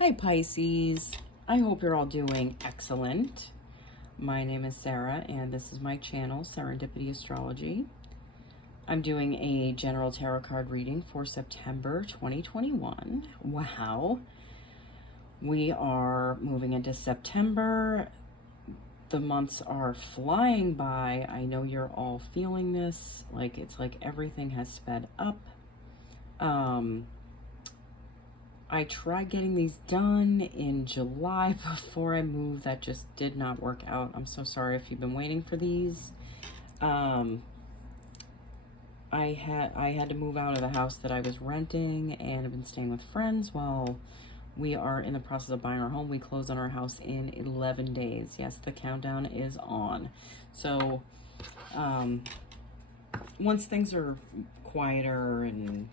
Hi Pisces, I hope you're all doing excellent. My name is Sarah and this is my channel, Serendipity Astrology. I'm doing a general tarot card reading for September 2021. Wow. We are moving into September. The months are flying by. I know you're all feeling this. It's like everything has sped up. I tried getting these done in July before I moved. That just did not work out. I'm so sorry if you've been waiting for these. I had to move out of the house that I was renting and have been staying with friends while we are in the process of buying our home. We close on our house in 11 days. Yes, the countdown is on. So once things are quieter and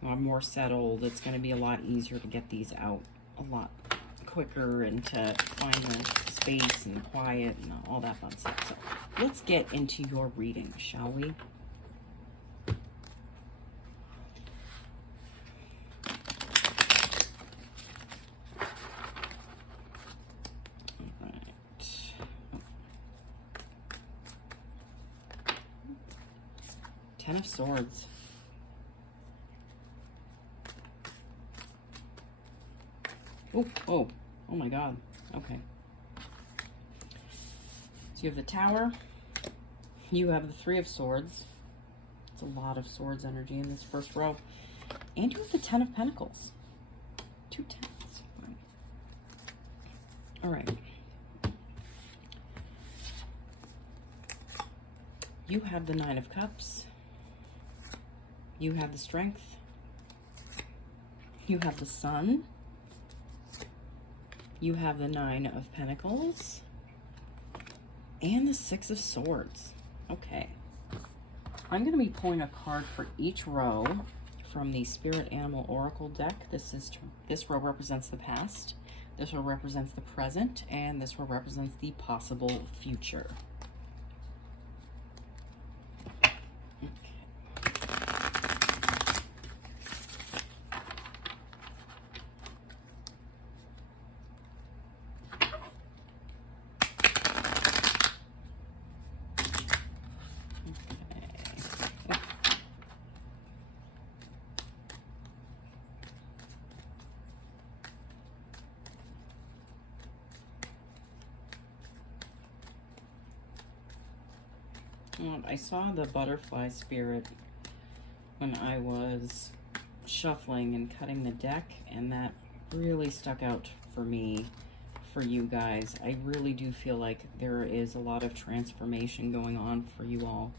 more settled, it's going to be a lot easier to get these out a lot quicker and to find the space and quiet and all that fun stuff. So let's get into your reading, shall we? All right. 10 of Swords. Oh my God. Okay. So you have the Tower. You have the Three of Swords. It's a lot of Swords energy in this first row. And you have the 10 of Pentacles. 2 tens. All right. You have the 9 of Cups. You have the Strength. You have the Sun. You have the 9 of Pentacles and the 6 of Swords. Okay. I'm going to be pulling a card for each row from the Spirit Animal Oracle deck. This row represents the past, this row represents the present, and this row represents the possible future. I saw the butterfly spirit when I was shuffling and cutting the deck, and that really stuck out for me, for you guys. I really do feel like there is a lot of transformation going on for you all.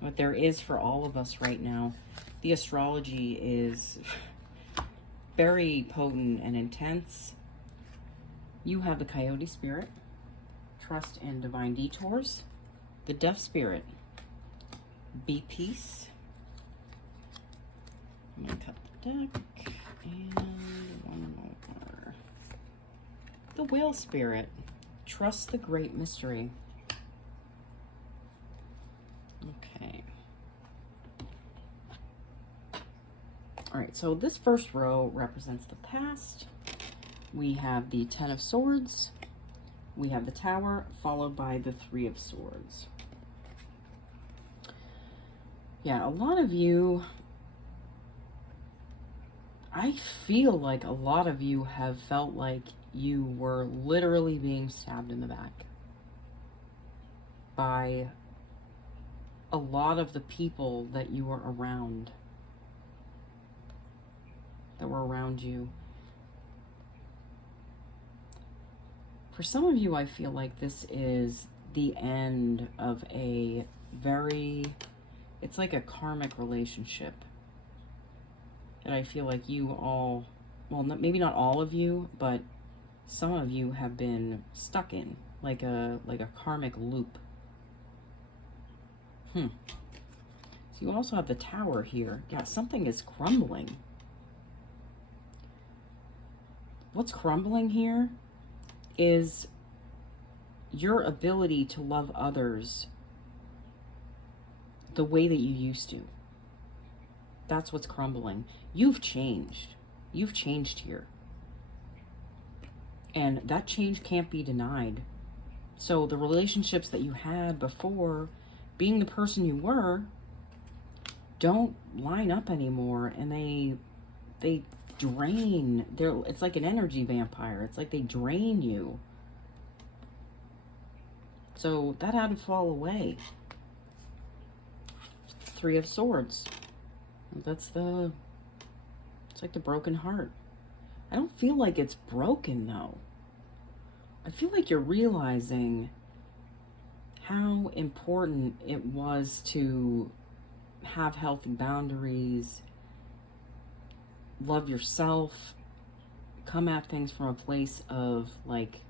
But there is for all of us right now. The astrology is very potent and intense. You have the Coyote spirit, trust in divine detours. The Deaf spirit, be peace. I'm going to cut the deck. And one more. The Whale spirit, trust the great mystery. Okay. All right, so this first row represents the past. We have the 10 of Swords. We have the Tower, followed by the 3 of Swords. Yeah, a lot of you, I feel like a lot of you have felt like you were literally being stabbed in the back by a lot of the people that you were around, that were around you. For some of you, I feel like this is the end of a it's like a karmic relationship that I feel like you all, well, maybe not all of you, but some of you have been stuck in, like a karmic loop. So you also have the Tower here. Yeah, something is crumbling. What's crumbling here is your ability to love others the way that you used to. That's what's crumbling. You've changed. You've changed here. And that change can't be denied. So the relationships that you had before, being the person you were, don't line up anymore, and they drain. It's like an energy vampire. It's like they drain you. So that had to fall away. Three of Swords. It's like the broken heart. I don't feel like it's broken though. I feel like you're realizing how important it was to have healthy boundaries, love yourself, come at things from a place of like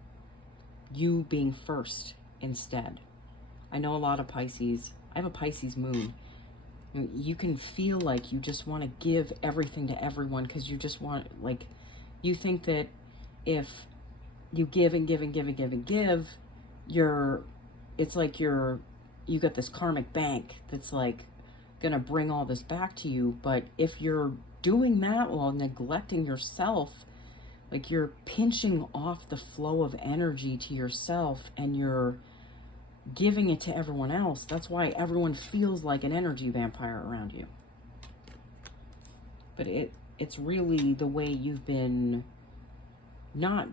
you being first instead. I know a lot of Pisces. I have a Pisces moon. You can feel like you just want to give everything to everyone because you just want, like, you think that if you give and give and give and give and give, it's like you got this karmic bank that's like gonna bring all this back to you. But if you're doing that while neglecting yourself, like you're pinching off the flow of energy to yourself and you're giving it to everyone else. That's why everyone feels like an energy vampire around you. But it's really the way you've been not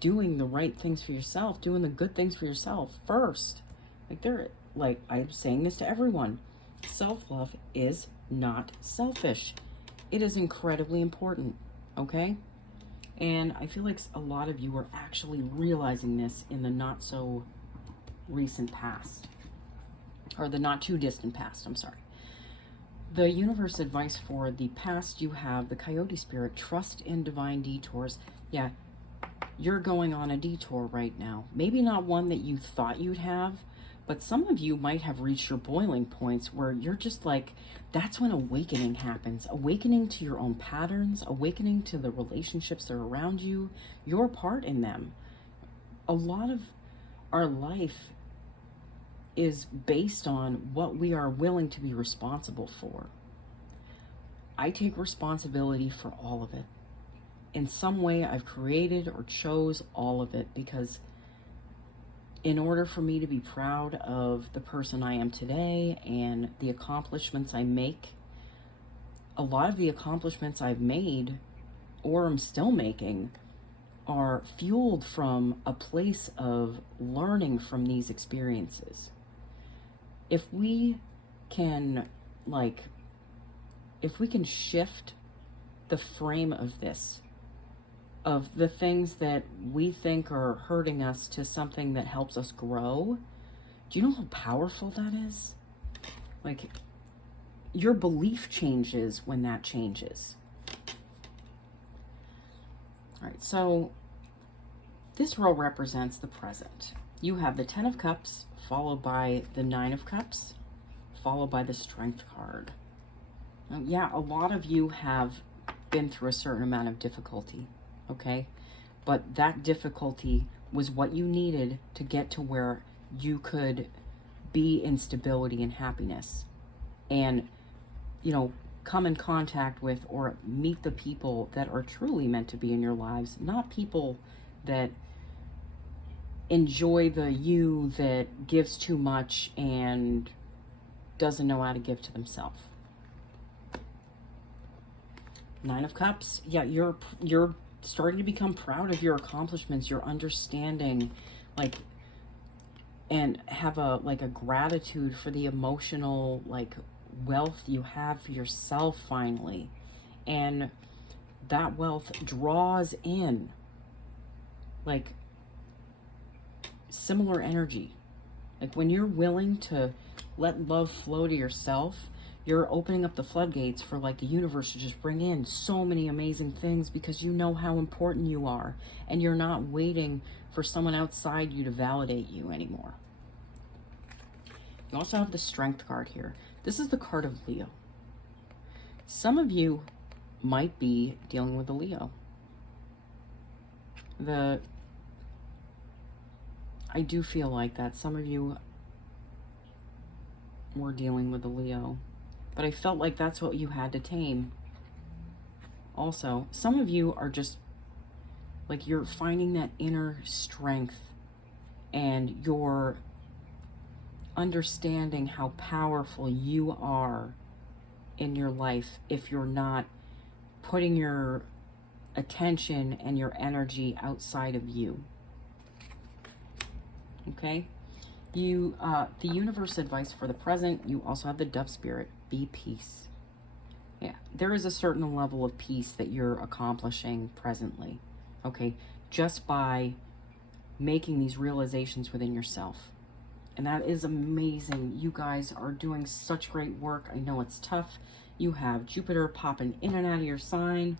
doing the right things for yourself, doing the good things for yourself first. Like I'm saying this to everyone. Self-love is not selfish. It is incredibly important, okay? And I feel like a lot of you are actually realizing this in the not so recent past, or the not too distant past, I'm sorry. The universe advice for the past, you have the Coyote spirit, trust in divine detours. Yeah, you're going on a detour right now. Maybe not one that you thought you'd have, but some of you might have reached your boiling points where you're just like, that's when awakening happens. Awakening to your own patterns, awakening to the relationships that are around you, your part in them. A lot of our life is based on what we are willing to be responsible for. I take responsibility for all of it. In some way, I've created or chose all of it because in order for me to be proud of the person I am today and the accomplishments I make, a lot of the accomplishments I've made or am still making are fueled from a place of learning from these experiences. If we can shift the frame of this, of the things that we think are hurting us to something that helps us grow, do you know how powerful that is? Like, your belief changes when that changes. All right, so this row represents the present. You have the 10 of Cups, followed by the 9 of Cups, followed by the Strength card. Now, yeah, a lot of you have been through a certain amount of difficulty, okay? But that difficulty was what you needed to get to where you could be in stability and happiness. And, you know, come in contact with or meet the people that are truly meant to be in your lives, not people that enjoy the you that gives too much and doesn't know how to give to themselves. 9 of Cups, yeah, you're starting to become proud of your accomplishments, your understanding, like, and have a gratitude for the emotional wealth you have for yourself finally. And that wealth draws in similar energy. Like when you're willing to let love flow to yourself, you're opening up the floodgates for the universe to just bring in so many amazing things because you know how important you are and you're not waiting for someone outside you to validate you anymore. You also have the Strength card here. This is the card of Leo. Some of you might be dealing with a Leo. I do feel like that. Some of you were dealing with a Leo, but I felt like that's what you had to tame. Also, some of you are just Like you're finding that inner strength, and you're understanding how powerful you are in your life if you're not putting your attention and your energy outside of you. Okay? You, the universe advice for the present, you also have the Dove Spirit. Be peace. Yeah, there is a certain level of peace that you're accomplishing presently. Okay? Just by making these realizations within yourself. And that is amazing. You guys are doing such great work. I know it's tough. You have Jupiter popping in and out of your sign.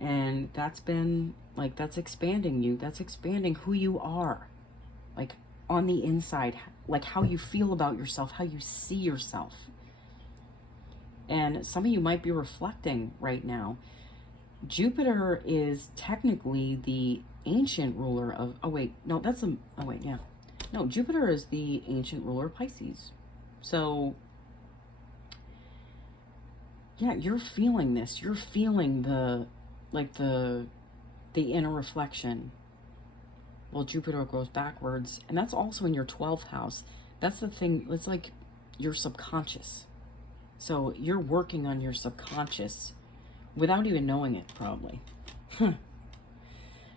And that's been, like, that's expanding you. That's expanding who you are. Like, on the inside. Like, how you feel about yourself. How you see yourself. And some of you might be reflecting right now. Jupiter is technically the ancient ruler of... Oh, wait. No, that's a... Oh, wait, yeah. No, Jupiter is the ancient ruler of Pisces. So, yeah, you're feeling this. You're feeling the, like, the inner reflection. Well, Jupiter goes backwards. And that's also in your 12th house. That's the thing. It's like your subconscious. So you're working on your subconscious without even knowing it, probably. All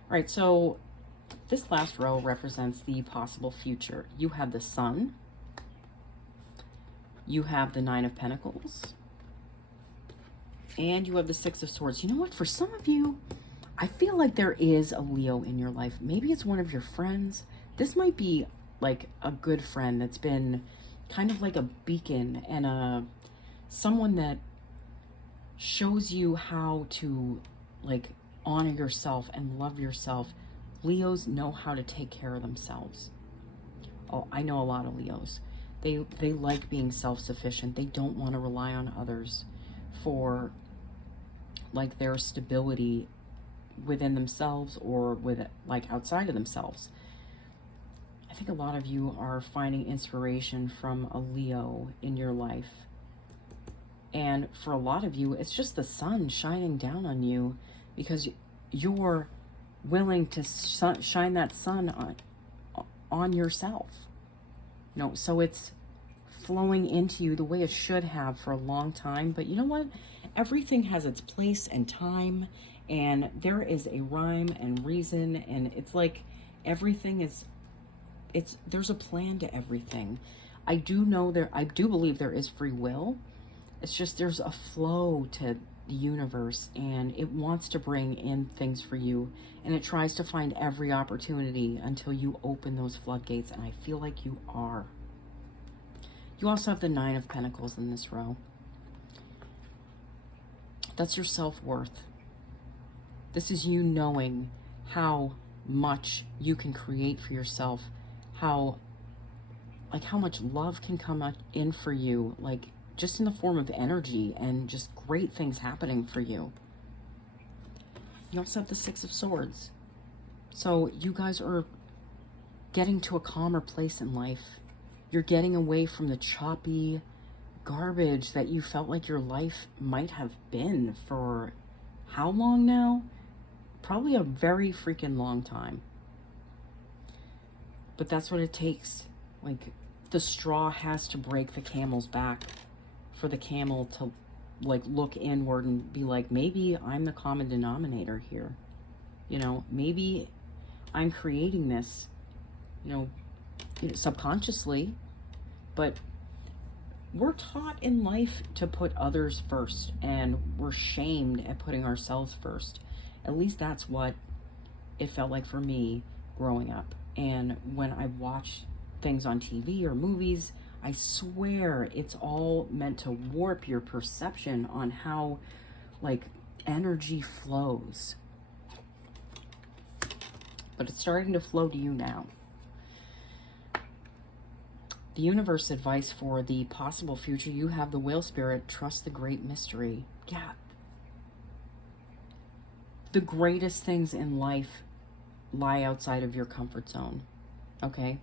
right, so this last row represents the possible future. You have the Sun. You have the Nine of Pentacles. And you have the Six of Swords. You know what? For some of you, I feel like there is a Leo in your life. Maybe it's one of your friends. This might be like a good friend that's been kind of like a beacon and someone that shows you how to, like, honor yourself and love yourself. Leos know how to take care of themselves. Oh, I know a lot of Leos. They like being self-sufficient. They don't want to rely on others for, like, their stability within themselves or with, like, outside of themselves. I think a lot of you are finding inspiration from a Leo in your life. And for a lot of you, it's just the sun shining down on you because you're willing to shine that sun on yourself. You know, so it's flowing into you the way it should have for a long time. But you know what? Everything has its place and time, and there is a rhyme and reason, and it's like everything is, there's a plan to everything. I do believe there is free will. It's just there's a flow to the universe, and it wants to bring in things for you, and it tries to find every opportunity until you open those floodgates, and I feel like you are. You also have the Nine of Pentacles in this row. That's your self-worth. This is you knowing how much you can create for yourself, how much love can come in for you, like, just in the form of energy and just great things happening for you. You also have the Six of Swords. So you guys are getting to a calmer place in life. You're getting away from the choppy garbage that you felt like your life might have been for how long now? Probably a very freaking long time. But that's what it takes. Like, the straw has to break the camel's back for the camel to, like, look inward and be like, maybe I'm the common denominator here. You know, maybe I'm creating this, you know, subconsciously, but we're taught in life to put others first, and we're shamed at putting ourselves first. At least that's what it felt like for me growing up. And when I watched things on TV or movies, I swear it's all meant to warp your perception on how, like, energy flows. But it's starting to flow to you now. The universe advice for the possible future, you have the Whale Spirit, trust the great mystery. Yeah. The greatest things in life lie outside of your comfort zone. Okay?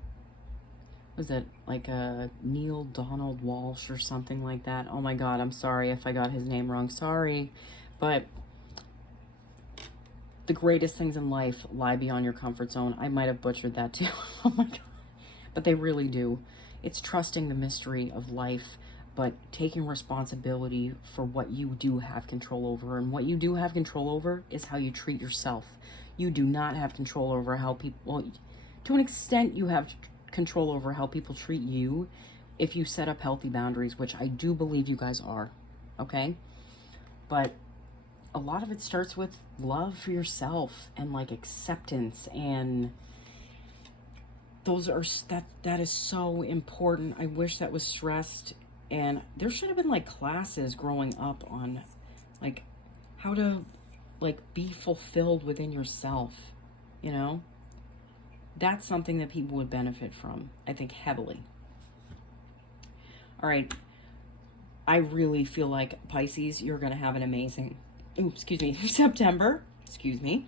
Was it like a Neil Donald Walsh or something like that? Oh my God, I'm sorry if I got his name wrong. Sorry. But the greatest things in life lie beyond your comfort zone. I might have butchered that too. Oh my God. But they really do. It's trusting the mystery of life, but taking responsibility for what you do have control over. And what you do have control over is how you treat yourself. You do not have control over how people, well, to an extent you have control over how people treat you if you set up healthy boundaries, which I do believe you guys are, okay? But a lot of it starts with love for yourself and like acceptance, and that is so important. I wish that was stressed, and there should have been like classes growing up on like how to like be fulfilled within yourself, you know? That's something that people would benefit from, I think, heavily. All right. I really feel like, Pisces, you're going to have an amazing, September. Excuse me.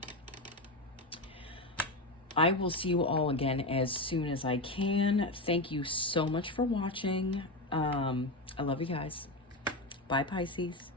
I will see you all again as soon as I can. Thank you so much for watching. I love you guys. Bye, Pisces.